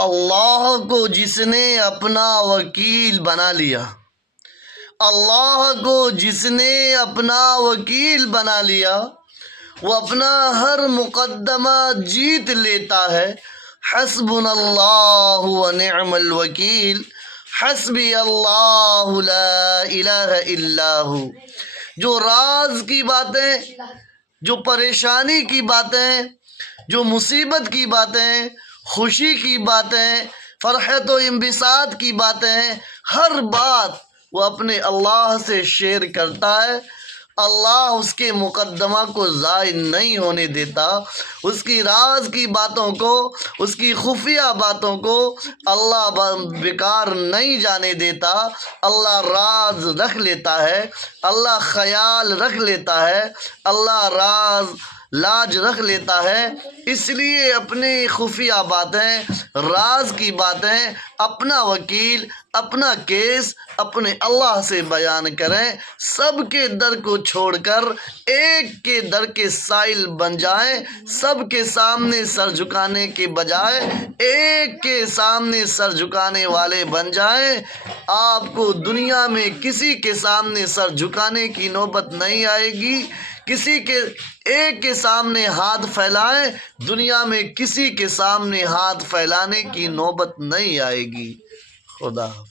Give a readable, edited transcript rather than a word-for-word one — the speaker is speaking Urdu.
اللہ کو جس نے اپنا وکیل بنا لیا، اللہ کو جس نے اپنا وکیل بنا لیا، وہ اپنا ہر مقدمہ جیت لیتا ہے۔ حسبنا اللہ ونعم الوکیل، حسبی اللہ لا الہ الا ہو۔ جو راز کی باتیں، جو پریشانی کی باتیں، جو مصیبت کی باتیں، خوشی کی باتیں، فرحت و انبساط کی باتیں، ہر بات وہ اپنے اللہ سے شیئر کرتا ہے۔ اللہ اس کے مقدمہ کو ضائع نہیں ہونے دیتا، اس کی راز کی باتوں کو، اس کی خفیہ باتوں کو اللہ بیکار نہیں جانے دیتا۔ اللہ راز رکھ لیتا ہے، اللہ خیال رکھ لیتا ہے، اللہ راز لاج رکھ لیتا ہے۔ اس لیے اپنی خفیہ باتیں، راز کی باتیں اپنا وکیل، اپنا کیس اپنے اللہ سے بیان کریں۔ سب کے در کو چھوڑ کر ایک کے در کے سائل بن جائیں۔ سب کے سامنے سر جھکانے کے بجائے ایک کے سامنے سر جھکانے والے بن جائیں۔ آپ کو دنیا میں کسی کے سامنے سر جھکانے کی نوبت نہیں آئے گی۔ کسی کے ایک کے سامنے ہاتھ پھیلائیں، دنیا میں کسی کے سامنے ہاتھ پھیلانے کی نوبت نہیں آئے گی۔ خدا حافظ۔